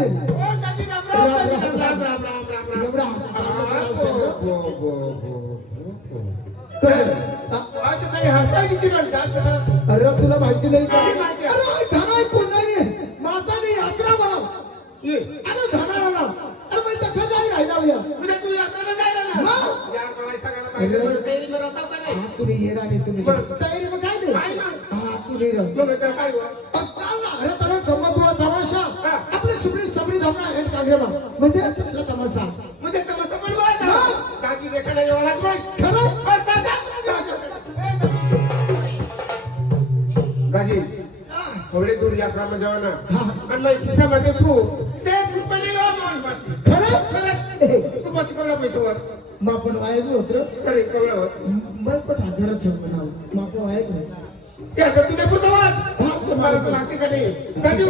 रे ओ दादी राम राम राम राम राम आज काही हरताय चिरल अरे तुला माहिती नाही का नाही माहिती. अरे धनाय कोण नाही माताने यात्रा भाव ये अरे धनाला अरे मी तर जाई राहिला या म्हणजे तू यात्रेला जायला ना मग? यार मला सगळ्याला पाहिजे बरं, तयारी करत होता का नाही तुम्ही येणार नाही तुम्ही बरं. तयारी मग काय काय नाही ना हा तू नाही राह मग काय काय हुआ? चाल ना अरे त्याला गमत हुआ तमाशा हा. आपले सुबरी सबरी धावना हेड कागेला म्हणजे तुला तमाशा म्हणजे तमाशा पण बघा दादी देखायला यावं लागलं खरं बस, जा, जा, जा, जा, जा. दाजी थोडे दूर यात्रा जावा ना हा. आणि मग खिशामध्ये तू ते रुपये लावा बस खरं खरं तू बस कवळा पैसे वर मापन वायचं होतं खरे कवळा वर मग पण हजार ठेवून नाव मापन वायक नाही ते आता तुला पुढं वाद मला तर लागते का नाही दादी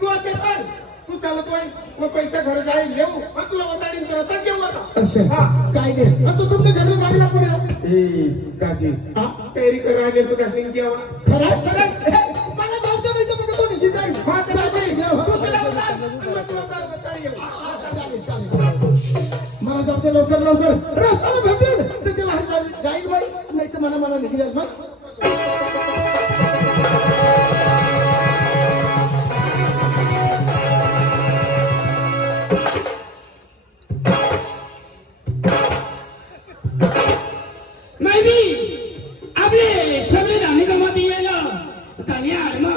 तू असे कर तू चालतोय मग पैसा घर जाईल येऊ मग तुला वताडीन करत घेऊ आता असं हा. काय नाही आता तुमच्या घरी गाडीला पुढे ए दादी हा? तयारी कर राहिले तू घालून घ्यावा खरं मला जाऊ दे नाही तर मग तो निघी जाईल हा, चला, चालेल, तू हो, तुला चालेल. वताड, मग तुला वताड येऊ. चालेल, चालेल. मला जाऊ दे लवकर लवकर रस्त्याला भेटेल तर ते बाहेर जाईल बाई नाही तर मला निघी जाईल मग मैं भी अबे सबले जाने का मत ये लो कन्या आरमा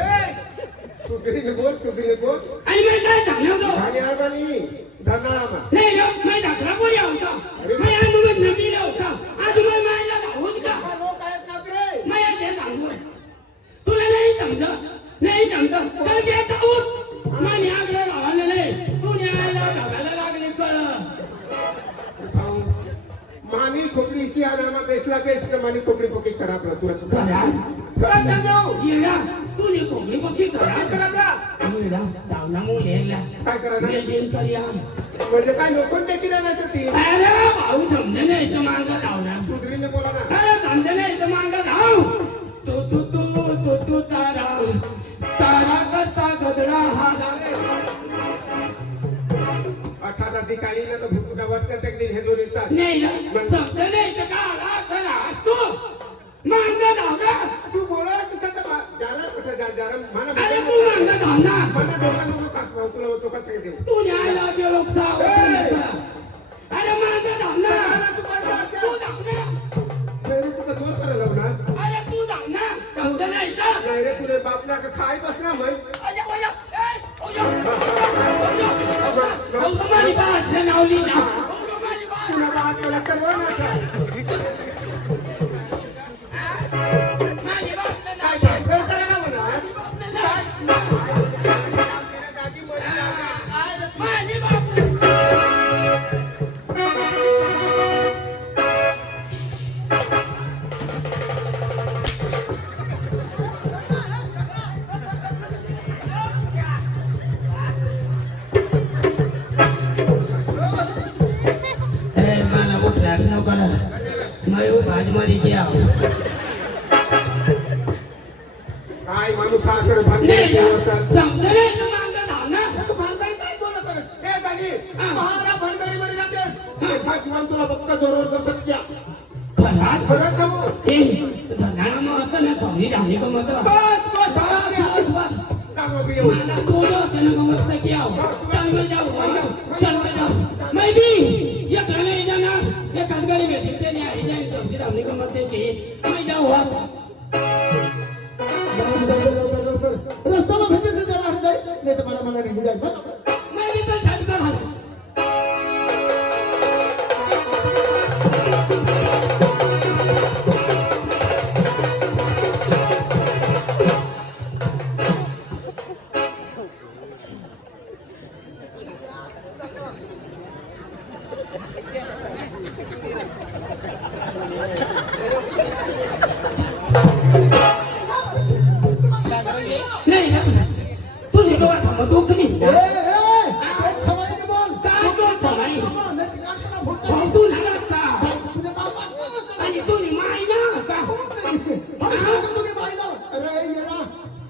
ए, सुधरीने बोल आणि मैं काय जाणार तो आणि आरबानी धरणारा नाही रे मैं दाखला पोरी होता मैं आज मुझे नबी होता आज मैं मायला दाऊद का लोक आहेत ना रे मैं ते सांगू तुला नाही समजत चल घे दाऊद मैं न्यागला गावाला नाही तू न्यायला गावाला लागली कळ मानी खोपड़ी सी आनामा बेसला बेस के मानी खोपड़ी पोकी खराब रहा तू अच्छा करा खराब चल जाओ ये या तू ने कोणी कोकी करा खराब रहा मी रा दावना मुलेला काय करणार बेजिन करिया म्हणजे काय लोकं देखील नाही तर ती अरे भाऊ समजे नाही तर मांगा धावना सुधरीने बोला ना अरे समजे नाही तर मांगा धाव तू तारा तारा करता गदडा हा अठारा ठिकाणी ना तर भूकुटा वरच्या टेकतील हे दोन येतात नाही ना समजे नाही तर का आला खरा तू मांगा धावना तू बोला तसं तर जारा कुठे जा मला अरे तू मांगा धावना मला डोका नको कासवा तुला तो कसं काय देऊ तू न्यायला गेलो का अरे मांगा धावना तू धावना मेरे तुका जोर करायला लावणार अरे तू धावना समजे नाही तर नाही रे तुले बापला का खाई बसला मग अरे ओया औरमानी बास है नावली ना औरमानी बास तुला बापला तर वळणार मानी बास में काय ना काय करायला म्हणा मानी बास mana bukan no kana mayu bajmari dia काय माणूस आखर भांडे नहीं बोलतात समझे नहीं तो मांगा धावना तू भांडण काय बोलत आहेस हे दाजी महारा भांडणी मध्ये जाते हा जीवन तुला बघता जोरवर कसं क्या खराब खरं खाऊ ए धनाना मग आता ना समजी जाणे का मत बस बस बस बस सांगो बी येऊ मला तो त्यानं का मत किया चल मैं जाऊं मैं भी ये कहने जाना ये कदगड़ी में फिर से नहीं आई जाए समझी जाने का मत के मैं जाऊं रस्त्याला भेटेल तर बाहेर जाईल नाही तर मला निघी जाईल मैं भी तो छत पर हूं नहीं ना तू नहीं तो बात हम तो कभी ना खवायचं बोल काय तो थवाई भाऊ तू ना लागता आणि तू नाही माय ना का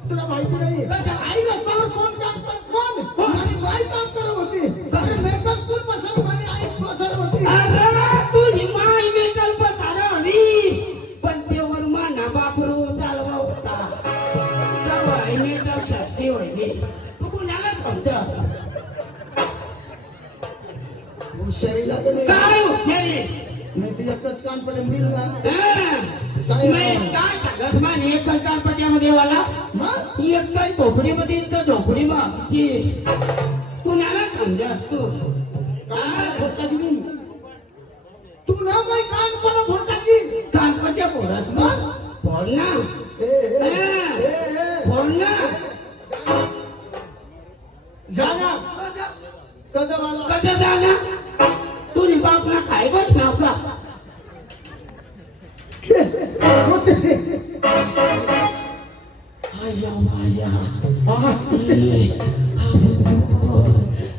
तुला माहिती नाही आई रस्त्यावर कोण काम कोण तू कुणाला समजत हुशारी लागेल काय हुशारी नाही ते एकच कान पडेल मिल ना काय सांगत मान एकच कानपट्यामध्ये वाला मग एकच झोपडीमध्ये तर झोपडी मागची कुणाला समजस तू कान फोडता की तू नाव काय कान पण फोडता की कानपट्या पोरस मग फोड ना फोड ना जाना कसं मला कसं जाना तुझी बापला खाय बस ना आपला आया माया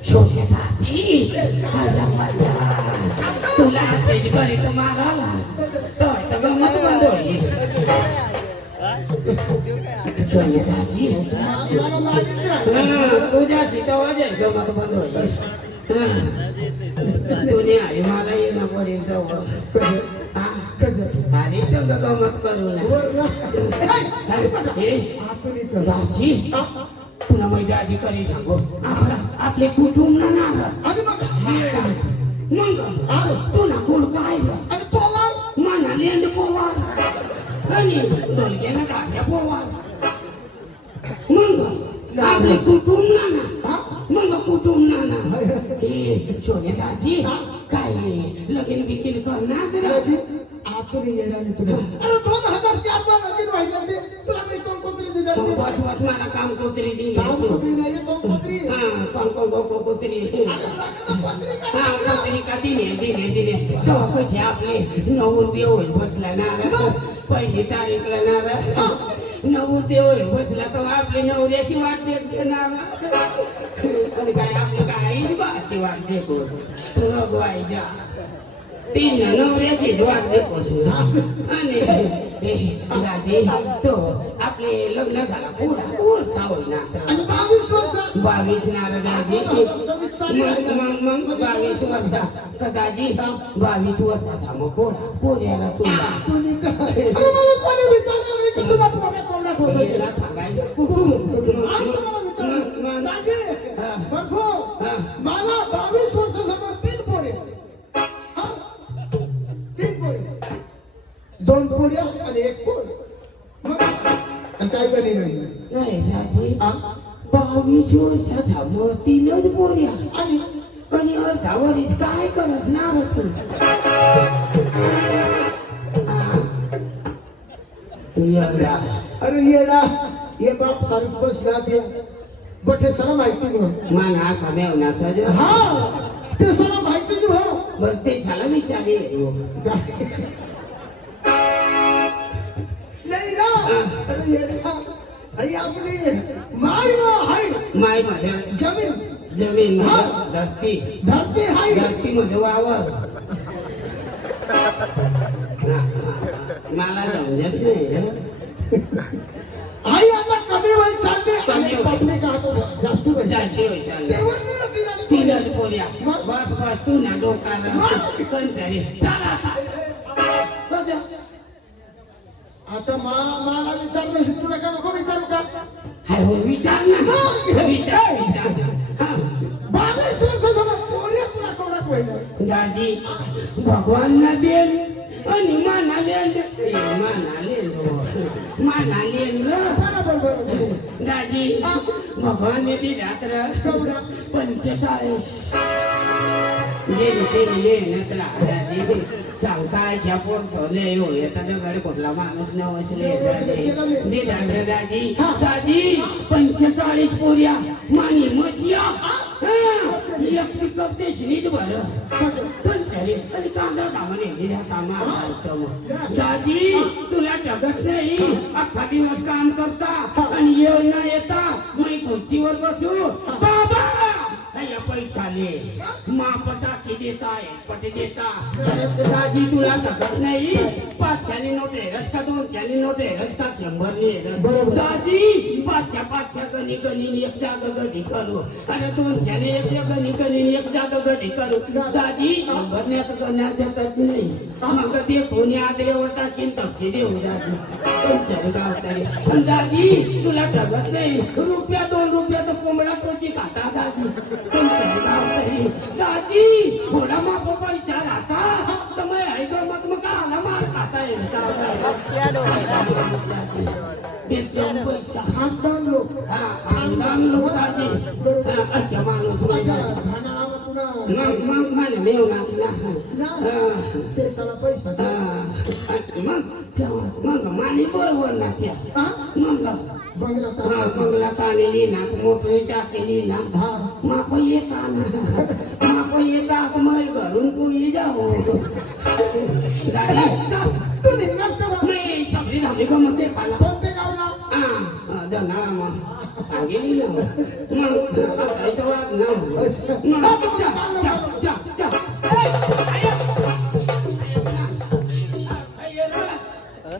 शोषेताची आया माया तुला असेल करीत मागाला तर गमत बांधवली शोषेताची मला माहिती नाही तुझ्याची तेव्हा जाईल गमत बांधवली तुने आई मला येणं पडेल जवळ अरे तो गमत करू दाजी तुला माहिती आधी करी सांगू आपले कुटुंब ना मग तू ना कोण काय मना लेंड पोवार आणि डोलक्याला गाड्या पोवार मग आपले कुटुंब ना मग कुटुंब ना हे शोने दाजी काय नाही लगीन बिकीन करणार आपण येणार तुला अरे 2004 ला लगीन व्हायचं तुला काही कोणकोतरी दिली वाच मला काम कोतरी दिली कोणकोतरी नाही कोणकोतरी कोतरी हा कोतरी का दिले तेव्हा पैसे आपले नवरदेव होईल बसला ना पहिली तारीखला ना नवरदेव होईल बसला तेव्हा आपली नवऱ्याची वाट देणार आणि काय आपलं काय बाची वाट देखो व्हायच्या तीन नवऱ्याची वाट देखो आणि दादी तो आपले लग्न झाला पुढा होईना 22 नारदाजी मग 22 वर्षा कदाजी 22 वर्षाचा मग पोऱ्याला तुला सांगायचं मला 22 वर्षासमोर 3 पोरे 3 पोरे 2 पोऱ्या आणि 1 पोर मग काय कधी नाही राजी 22 वर्षाचा मग 3 पोऱ्या आणि अर्धा वरीस काय करत ना तू अरे येडा ये बाप सारी बसला ते बठे सला माहिती हो माना खामे होना सज हाँ ते सला माहिती हो बरते झाला विचारे नाही ना अरे येडा आई आपली माय हाय मध्ये जमीन धरती हाय धरती मध्ये वावर मला समजत नाही आई आता कमी वय चालते आणि पब्लिक आता जास्त वय चालते होय चालते तिला पोऱ्या बस तू ना डोकाला कंटाळी चला आता मला विचारलं तुला का नको विचारू का हाय हो विचार ना विचार 22 वर्षाचा पोऱ्या तुला कोणा कोण दाजी भगवान ना देन आणि मानाले दाजी भगवान दी रात्र 45 दाजी सांगतायच्या पोट सोडले हो येता दगड कुठला माणूस न वसले दाजी 45 पोऱ्या मानी मचिया एक पिकअप ते श्रीज भर आणि कांदा सामान दाजी तुला जगत नाही अख्खा दिवस काम करता आणि येऊन न येता मी खुर्चीवर बसू बाबा या पैशाने मापटा की देता दाजी तुला तकत नाही 500नी नोट आहे का 200नी नोट आहे का 100नी आहे दाजी 500 गणी एक जागा गडी करू आणि 200नी एक गणी एक जागा गडी करू दाजी 100नी आता गण्यात देतात नाही मग ते कोणी आदरेवर टाकीन तपकी देऊ दाजी तुमच्या गावतारी पण दाजी तुला तकत नाही रुपया 2 रुपया तर कोंबडा कोची खाता दाजी तुमच्या गावतारी दाजी थोडा मापो पैसा राहता तर मग ऐका मग आला मार खाता येईल पैसा खानदान लोक खानदान लोक दाजी अच्छा माणूस खानाला पुन्हा मग मला मेव नाचला ते साला पैसा मग मानी बरोबर ना त्या मग बंगला काढलेली ना मोटरी टाकलेली ना माप येता ना माप येता मग घरून पुरी जाऊ तू निघलास का नाही सगळी धावली का मग ते खाला कोणते गावला दना मग सांगेली ना मग आता वाद ना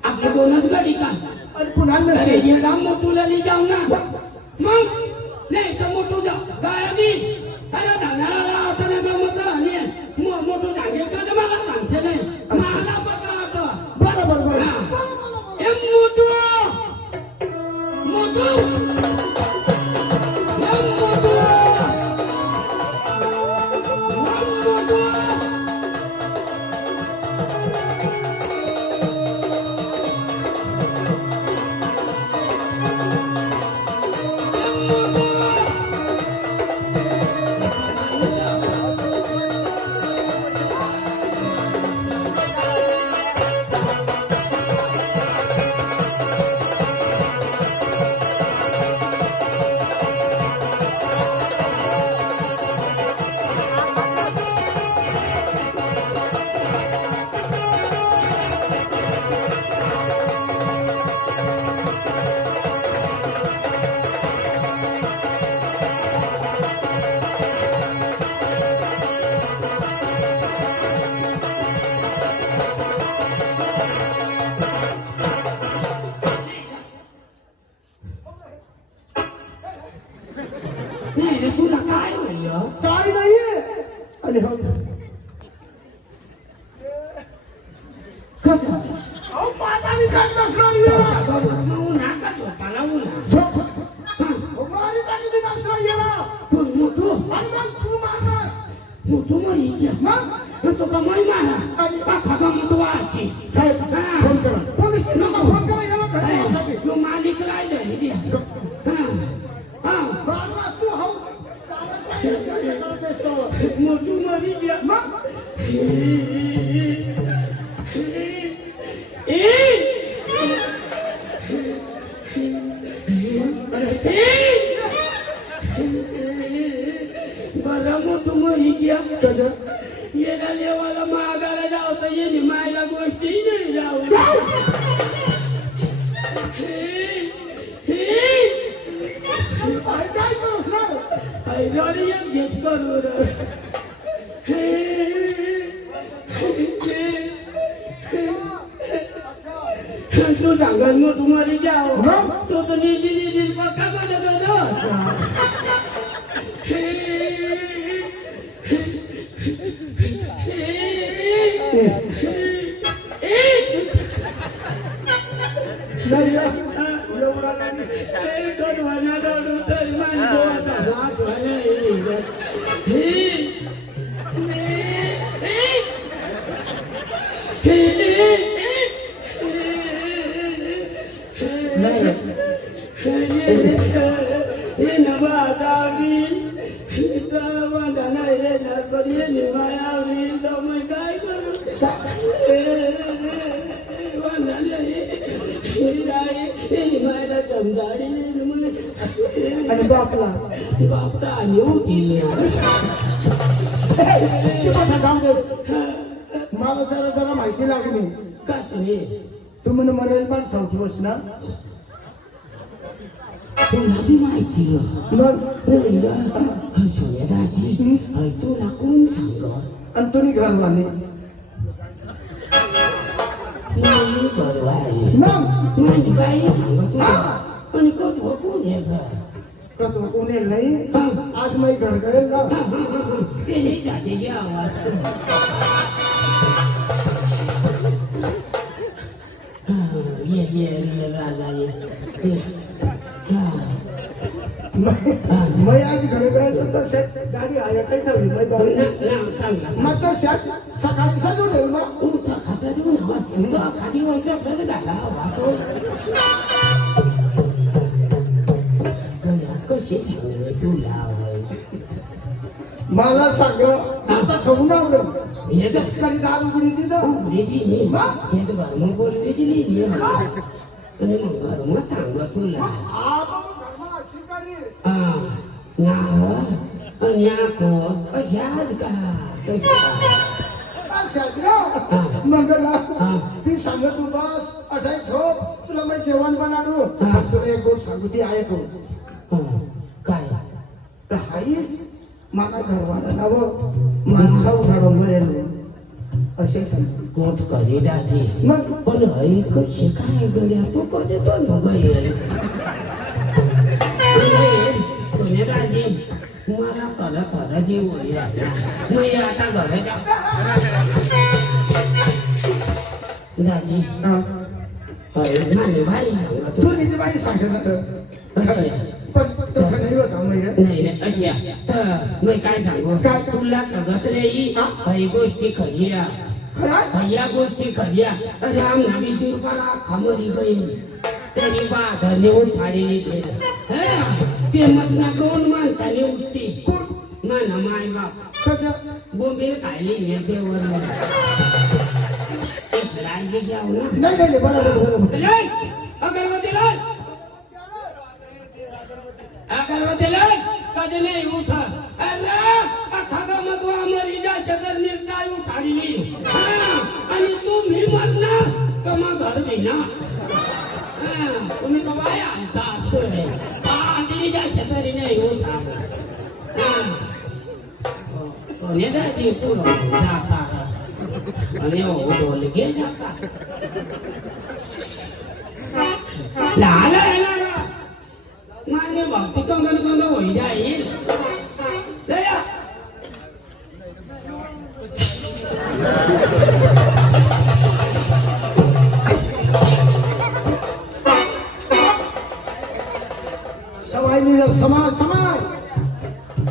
आपल्या 2च गाडी का आणि पुन्हा अरे ये राम मोठूला जाऊ ना मग नाही तर मोठू जाऊ गाडी अरे धानाला असं गमत आणि मोठू सांगेल का मला सांगते नाही मला बघा आता बरोबर हे मोठू मोठू नाही तुला काय म्हणलं काय नाहीये आणि हो अहो पातानी काय नसणार नाका झोपाला उन्हा मारी टाकी ती नसणार गेला मोठू आणि मग तू मारणार मोठू मग मग तो का मै मारा खागा मग वाशी साहेब फोन करा पोलीस स्टेशनला फोन करा याला धन्यवाद तो मालिक राहिलं हे द्या बाबा तू हो मोठू मरी द्या मग बरं मोठू मरी द्या येला लेवाला मागायला जाऊ तर येणे मायला गोष्टी नाही जाऊ काय करूस ना हैदरी एक घेस करू तू सांगत मग तुम्हाला जाओ तो तो निजी पक्का काय करू मायला समजाडी आणि बापला बापता आणि होती मला जरा माहिती लागली कसली तू म्हणे मरेल पण चौथी बसणार तुला बी माहिती मग सोन्यादाची तुला कोण सांग आणि तुम्ही घरवाले नाही घरवाली मग माझी बाई सांगत तुला हा. पण कधी कोण आहे घर कतो कोणी नाही हा. आज मी घर करेल ना केली जाते की आवाज ये राजा ये मैं आज घर करेल तर शेत गाडी आहे काही ठेवली मी गाडी मग तो शेत सकाळी सजवून ठेवलं मग खाली वळलं झाला वाटो कशी सांगणार तुला मला सांग आता ठेवून आवडलं हे जर शेतकरी दारू गुडी दिलं हे तर घरमा बोलली दिली आणि मग घरमा सांग तुला मग ती सांगत तू बस अठाई झोप तुला मी जेवण बनवू तुला एक गोष्ट सांगू ती आहे तू काय तर हाई मला घरवाला नाव माणसा उठाडून बरेल असे सांगतो मोठ करी दाजी मग पण हई कशी काय गड्या तू कधी तो नगय दाजी मला करा करा जी वय मी आता घरी दाजी माझी बाई सांगत तू तिची बाई सांगत पण तसं नाही होता म्हणजे नाही अशा तर मी काय सांगू काय? तुला कगत रे ही गोष्टी खरी या गोष्टी खरी राम नवी तिरपाला खमरी गई तरी बाधा नेऊन फाडीने गेलं ते मसना दोन माणसाने उठती ना माय बाप कसं बोंबील खायली देवर राजी घ्याव ना नाही नाही बरोबर अगरबत्ती लाल अगरबत्ती लाल कधी नाही उठ अरे अखा मधवा मरीजा सदर निर्दय उठाडली आणि तुम्ही मरणार तर मग घर ना तुम्ही तो बाय आणता असतो रे आदली जायच्या तरी नाही उठा कोणी जायची पुढं जाता आणि बोल गे जाता लहान माझे भक्ती कंगन होई जाईल सवाई समाज समाज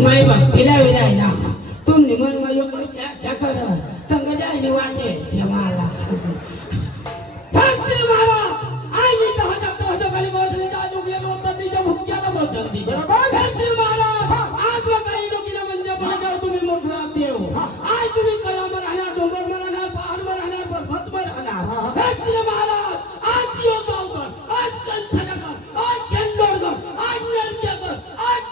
माय भक्तीला विरायला तुम्ही मन मयो पैसे आशा कर तंग जायने वाटे मला भक्ती मारा आई तो हजब खाली बसले जाजू गेले होते तिच्या भुक्याला बसती भक्ती मारा आज काही लोकीला म्हणजे बघा तुम्ही मोठा देव आज तुम्ही कलावर राहणार डोंगर राहणार पहाड राहणार पर्वत राहणार भक्ती मारा आज योगावर आज कंठनगर आज चंदोरगर आज नरकेकर आज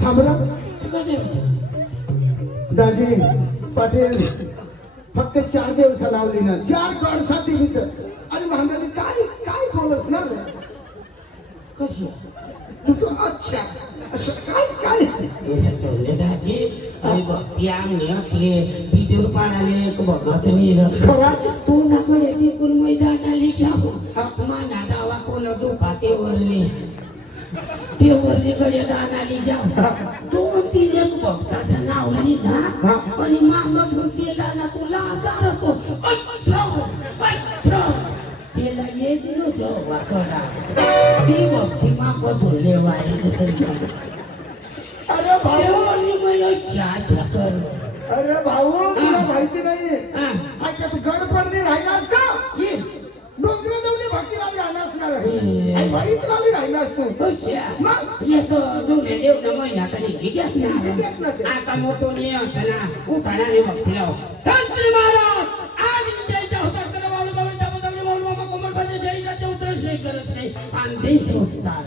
थांबला दाजी पाटील फक्त 4 दिवस लावली ना 4 गडसाठी मी आणि भांडणी काय काय बोलस ना कशी तू तो अच्छा अच्छा काय काय दाजी अरे भक्ती आमने असले बिजूर पाडाले बघत नाही खरा तू नाकडे तिकून मैदान आली घ्याव माना डावा कोण दुखाते वरले ते वरले कडे दान आली घ्याव 2-3 एक भक्ताचं नाव लिहिला आणि मागं केला ना तुला आकारतो तिला ये दिवस वाकडा ती भक्ती माप झोले वाईट अरे भाऊ अरे भाऊ तुला माहिती नाही हा. ऐका तू गडपणी राहिलास का डोंगरा जाऊन भक्ती लावली राहणार असणार आहे आई बाई तुला मी राहिला असतो येतो दोन्ही देव न महिना तरी घेत ना आता मोठो नाही होता उठाणा नाही बघतील तंत्री महाराज आज विजयच्या होतात करा बाबू बाबू बाबू बाबू बाबू बाबा कोमलबाजे जैनाचे उतरच नाही करत नाही आणि देश होतात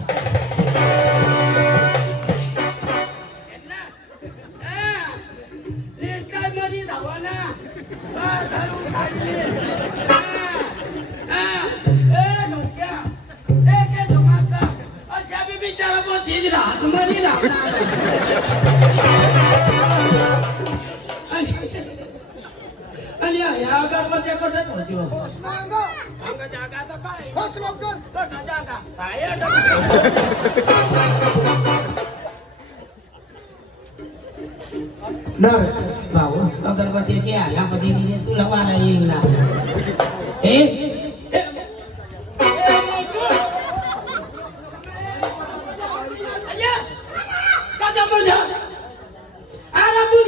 काय मरी धावा ना धरून काढले बिचारा बस राहत मरी राहणार आणि या गणपती कुठे होतो जागा तर काय जागा भाऊ अगरबत्तीची आल्यामध्ये तुला वारा येईल ना अरे तू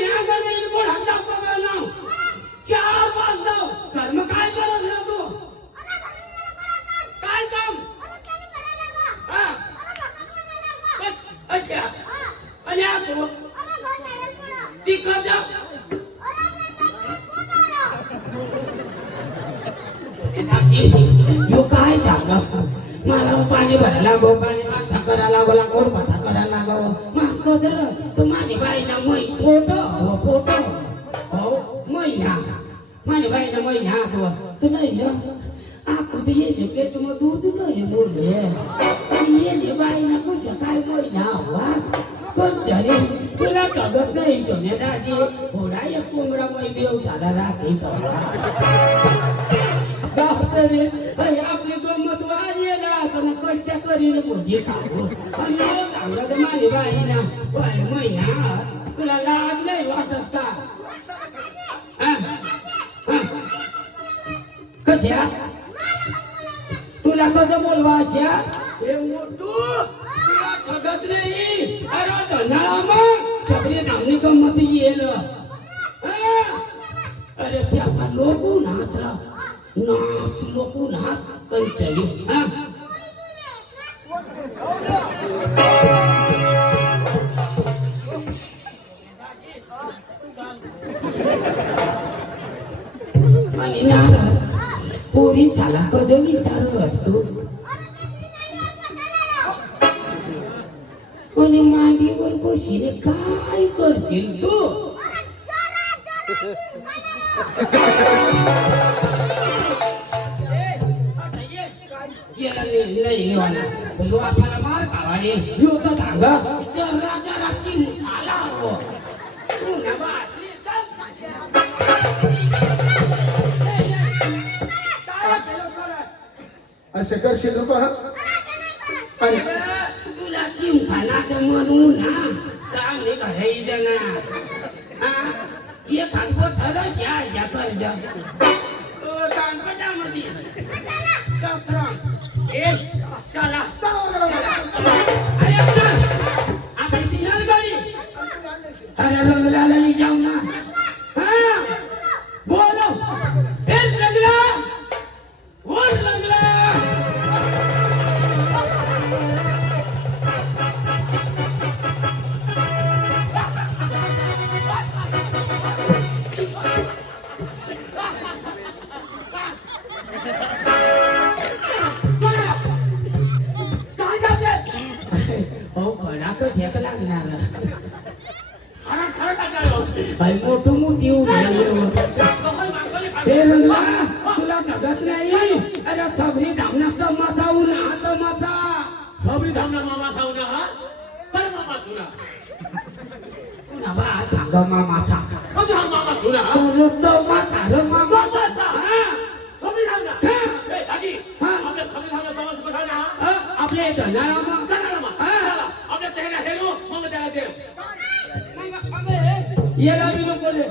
चार पाच दाव कर्म काय करत ना तू काय काम अच्छा आणि तू ती करजा काय सांगा मला पाणी भरायला गो पाणी माथा करायला लागला गोड माथा करायला लागावं मागतो जर तू माझी बाईना मै फोटो हो मैना माझ्या बाईना मैना तू नाही ना आखू तर येते पेट मग दूध नाही बोलले येते बाईना कुछ काय मैना हवा कोणतरी तुला कगत नाही सोन्या दाजी थोडा एक कोंबडा मै देव झाला रात्री आपली गंमत वाढलेला पण कडच्या करीन कोणती खाऊ आणि सांगत माझी बाई ना बाई महिना तुला लाज नाही वाटत का कशा तुला कसं बोलवा अशा हे मोठू तुला ठगत नाही अरे धनाळा मग सगळे नामनी गंमत येईल अरे त्या लोकून हात नाच लोकून हात कंचली आणि नारळ पोरी झाला कधी विचारत असतो आणि मांडीवर बशीने काय करशील तू आपल्याला मार खावाने होतं धागा राजा आला हो असे करशील तुला चिमखानाचं म्हणून ना चांगली घराई जाणार ये खानपो ठरस या कर्ज कानपटामध्ये चला आपली तिनार गाडी अरे रंगलाला जाऊ ना बोलो हेच रंगला बोल रंगला मोठं मोठी तुला जगत नाही अरे सबरी धामना माथा उन्हा हात माथा सबरी धामना मामा सावना हा काय मामा सुना पुन्हा बा सांगा मामा सांगा हा मामा सुना तो माथा रे मामा सबरी धामना दाजी आपल्या सबरी धामना प्रवास बघायला आपले धनारामा आपल्या त्याला हेरो मग त्याला देव येला भी लोग बोले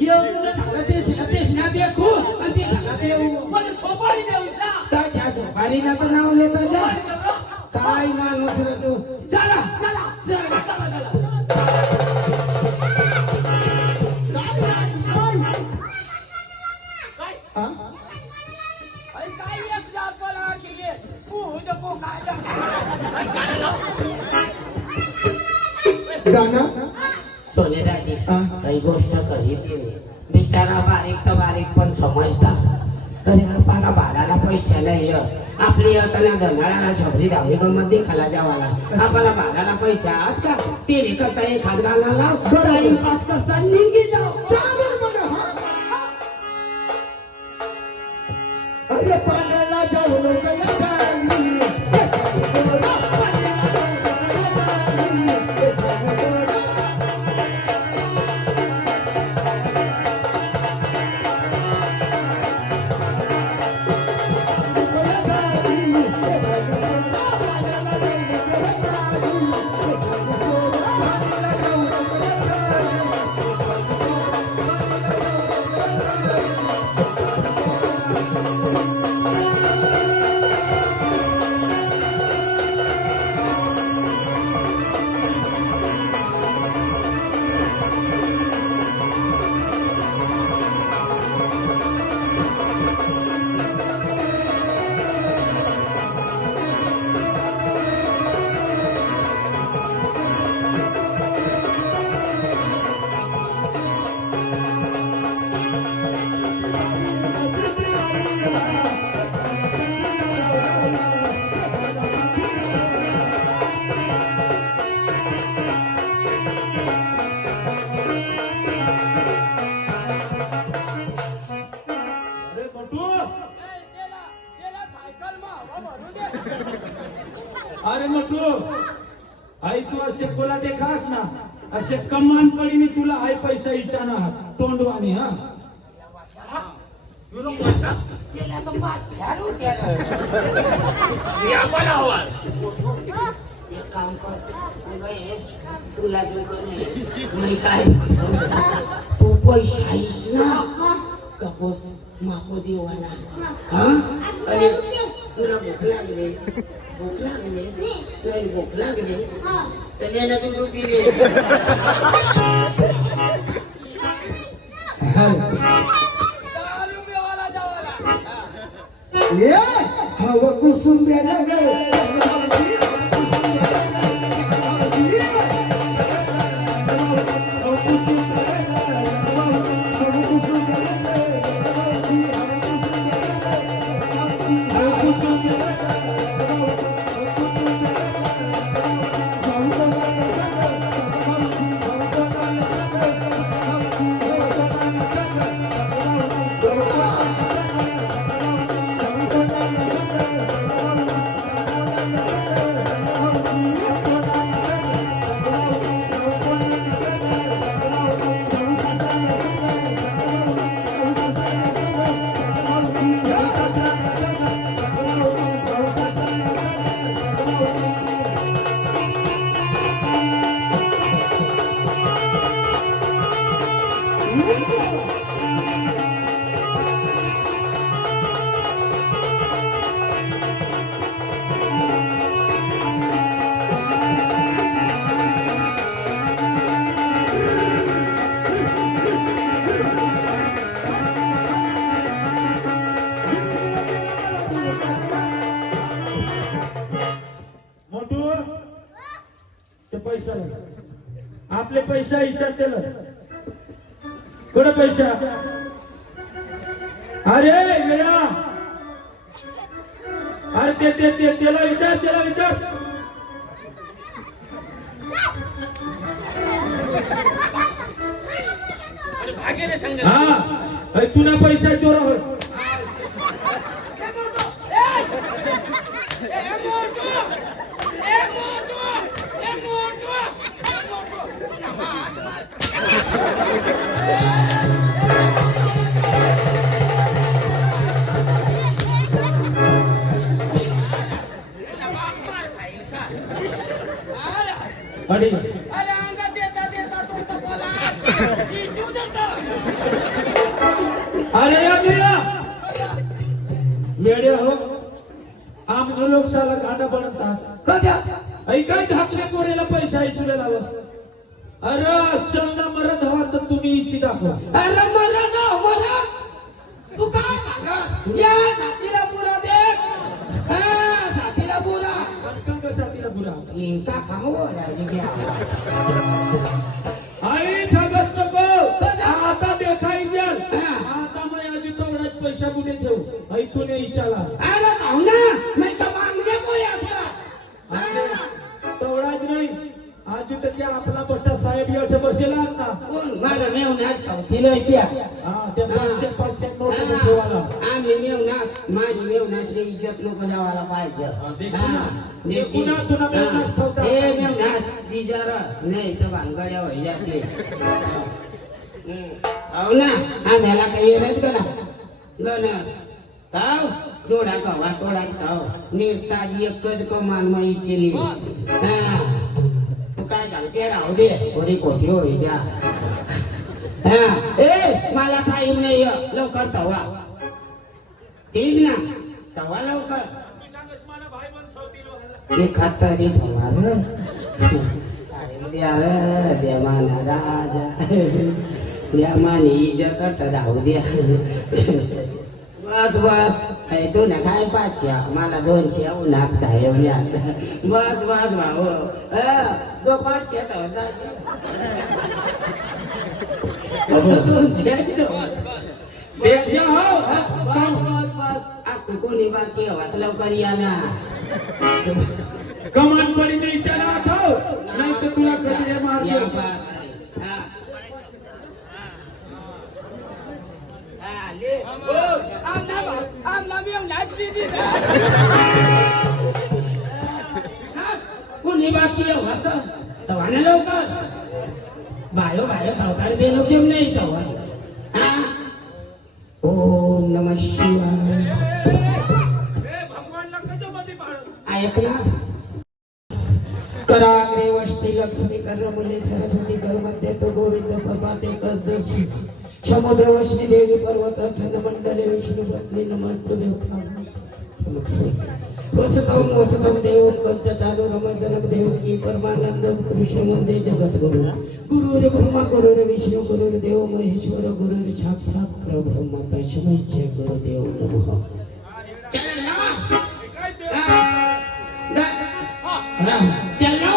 ये उन्होंने थाला देश ना देखो अंती थाला देव पण सोपारी देव इसला क्या सोपारी ना तो नाव लेता जा काय माणूस रे तू चला चला चला चला काय काय एक जात बोला की गाणं सोनेराजी हा? काही गोष्ट करीत बिचारा बारीक तर बारीक पण समजता तरी आपला भाडाला पैसे नाही आपली आता धनाळ्याला शबरी धावणी गंमत देखाला जावाला आपल्याला भाडाला पैसा आहात का ते करता एखाद गाणं लाव टाइमपास करता निघी जाऊ चालेल बघा हा. अरे पाण्याला जाऊ नको या गावी. अरे मग आई तू असे कोलाटे खास ना असे कमान पडीने तुला आई पैसा इचाना तोंडवानी हा एक काम कर तुला नाही काय तू पैसाईच ना कपोस माको देवाना हा अरे तुला भूक लागली तुला भूक लागली तर यानं तू दूध पिले ये हवा कुसुम प्याला गए पैसा आपले पैसा विचारते कडे पैसा अरे वेळा अरे त्याला विचार हा तुला पैसा चोरा हो अरे अंगात देता तो बोला अरे या वेड्या हो आम लोक साला कांदा बनतात काय धाकल्या पोरेला पैसा इचुले लावत अरे समजा मरत हवा तर तुम्ही इच्छी दाखवा अरे मरत तू काय सांगा या जातीला पुरा दे बुरा अनका कसा तिला बुरा ये का खामो आई थांबस नको आता देखाई द्याल आता मैं आजी तेवढाच पैसा कुठे ठेवू आई तुने विचारला अरे खाऊ ना मैं तो मांगने को या तेवढाच नाही आजी तर त्या आपला भट्टा साहेब येथे बसेला आता कोण माझा मेवण्यास खाऊ तिला क्या हा त्या 500 नोट ठेवाला आम्ही मेवण्यास माझी मेवण्यासची इज्जत लोक जावायला पाहिजे देखू ना तुला मेवण्यास ठेवता हे मेवण्यास ती जरा नाही तर भानगड्या होई जाते हो ना आम्हाला काही येत का ना गणस खाव थोडा खावा थोडा खाव नीताजी एकच कमान मग चिली तू काय सांगते राहू दे थोडी कोठी होई द्या ए मला टाईम नाही लवकर तवा ठीक ना तवा लवकर ते खातारी ठेवा देवाना राजा देवानी इज्जत राहू द्या बस बस तू ना काय 500 मला 200 उन्हात साहेब बस बस भाऊ तो 500 कोणी बाकी हवा लवकर या ना कमान पडी मी विचारा आठव नाही तर तुला कधी मारतो कोणी बाकी तवाना लवकर बायो बायो धावतार बेनो केम नाही तवा ओम नमः शिवाय भगवानला कच्या मध्ये पाळ ऐकला कराग्रे वस्ती लक्ष्मी कर मुले सरस्वती कर मध्ये तो गोविंद प्रभाते कर्दशी समुद्र वश्नी देवी पर्वत छंद मंडले विष्णु पत्नी नमस्तु देवता वसतम देव कंच चालू रमजनक देव की परमानंद कृष्ण वंदे जगत गुरु गुरुर ब्रह्मा गुरुर विष्णु गुरुर देव महेश्वर गुरुर साक्षात परब्रह्म तस्मै जय गुरुदेव नमः चल ना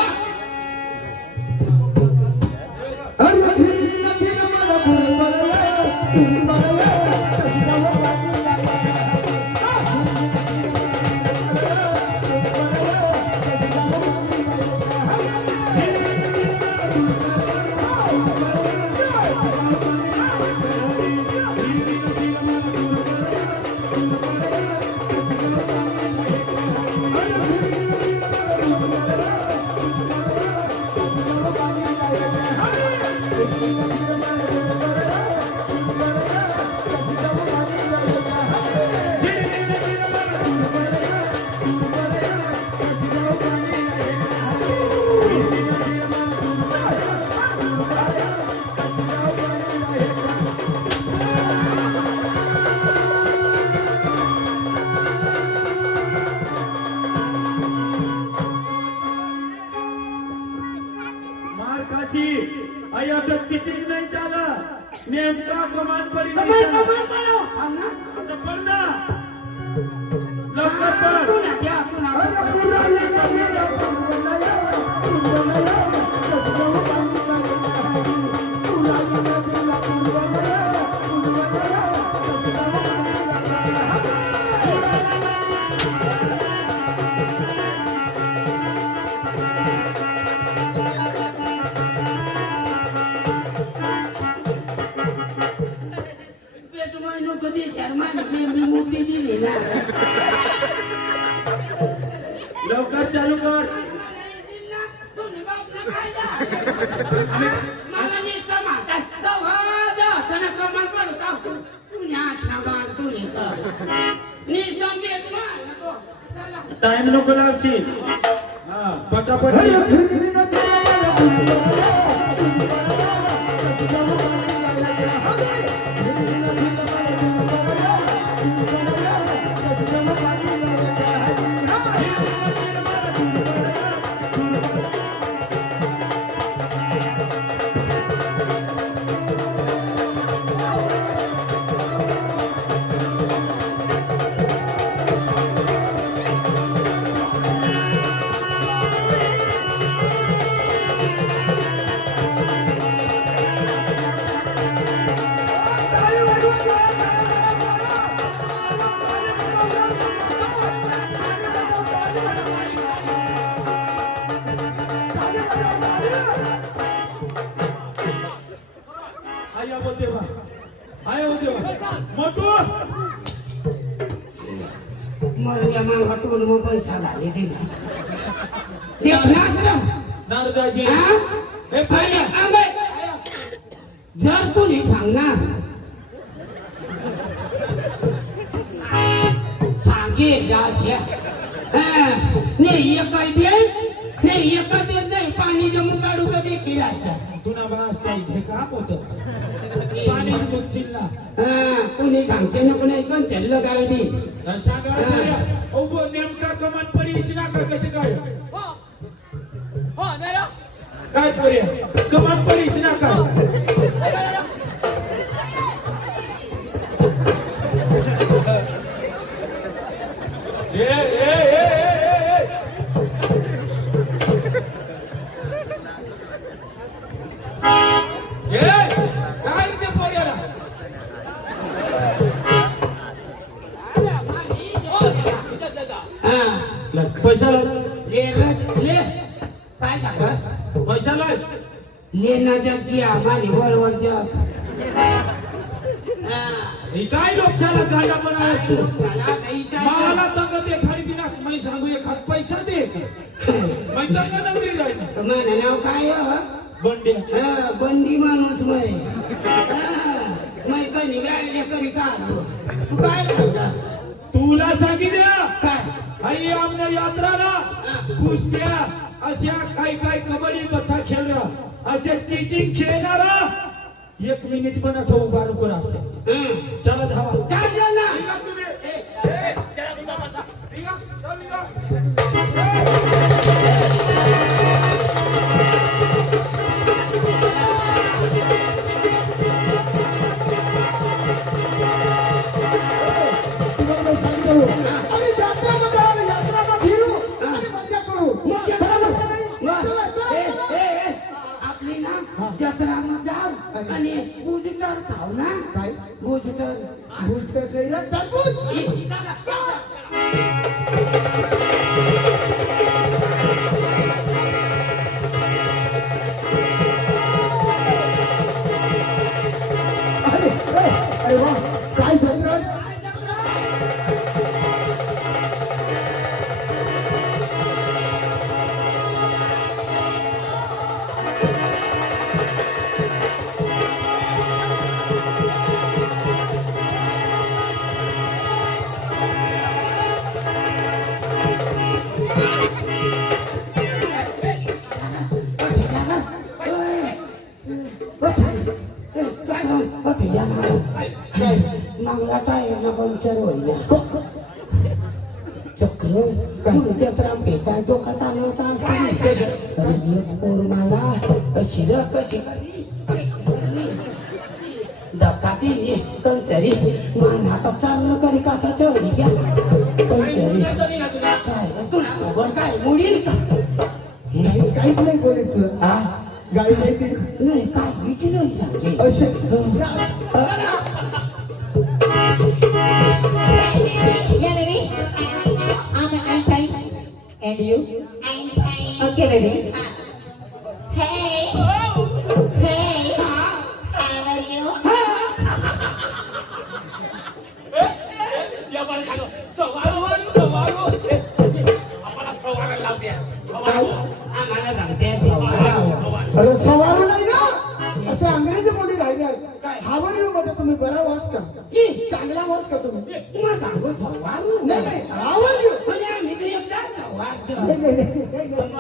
आई आता चिटिंग नाही चाला नेमका कमान पडी पड ना लवकर कधी शर्मा मी मूर्ती दिली ना लवकर चालू कर मला नुसतं म्हणतात कमान पडतो तुझ्या शाबान तुझी नुसतं टाइम नको लावशील हा पटापट मोठू मरल्या मग हटवून मग पैसा झाले तिथे देखणार नारदाजी हा? हे पाहिलं आंबे. जर कोणी सांगणार सांगे जाशा नाही एका दे नाही एका दे नाही पाणी जमू काढू कधी फिरायचं तुला बराच काही हे काम होतं पाणी बघशील ना कोणी सांगते ना कोणी ऐकून चाललं गावी सांगा नेमका कमान पडीची ना का कसे काय काय पोऱ्या कमान पडीची ना का ए ए ए काय ते पोऱ्याला पैसा ले काय सांगत पैसा लाय लेण्याच्या की आम्हाला बरोबरच्या काय लोकशाला गाडा बनास तू मला तंग ते खाली दिनास मी सांगू एखाद पैसा दे मी तंग नगरी जाईल माझं नाव काय बंड्या बंदी माणूस मै कधी व्यायले करी का तू काय करता तुला सांगितलं काय आई आमच्या यात्राला कुस्त्या अशा काही काही कबड्डी बथा खेळ असे चीटिंग खेळणारा 1 मिनिट पण आठवू उभा नको असे चला धावा काय झालं निघा तुम्ही जरा तुझा बसा निघा चल निघा तुम्हाला सांगतो आणि यात्रामध्ये आलो, यात्राला फिरू आणि मजा करू बरोबर का नाही? चला, चला. आपली ना जत्रा मग जाऊ आणि बुजटर खाऊ ना काय बुजटर भूत नाही रे, तरबूज. अरे वा काय जत्रा मंगला काय ना पंचर होईल चक्र तुमच्या त्राम भेटाय डोका चालवता मला कशी र कशी धक्काती कंचरी माना चाललं करी काचा चोरी घ्या कंचरी काय तुला खबर काय मुडील का काहीच नाही बोलत तुला हा गाडी नाही ती नाही काय भीती नाही सांगे असे Yeah, baby. I'm fine. And you? I'm fine. Okay, baby. Hey. Hey. How are you? आम्हाला सांगते अरे सवारू नाही ना ते अंग्रेजी बोली राहिले काय हावर येऊ मध्ये तुम्ही बरा वाच का चांगला वाच का तुम्ही मग सांगू सवारू नाही नाही हावर येऊ म्हणजे आम्ही तर एकदा सवार नाही, नाही, नाही, नाही, नाही.